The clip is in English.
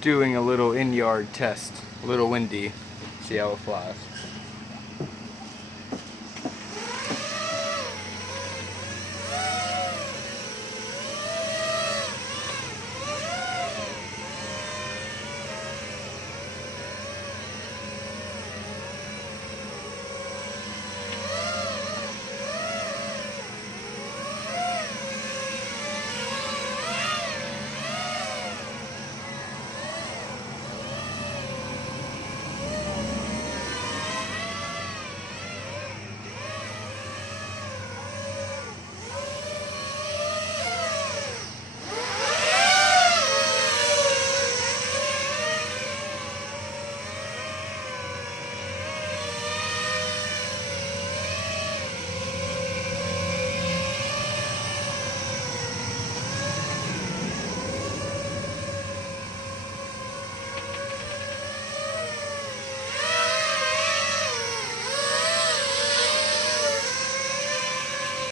doing a little in-yard test. A little windy. See how it flies.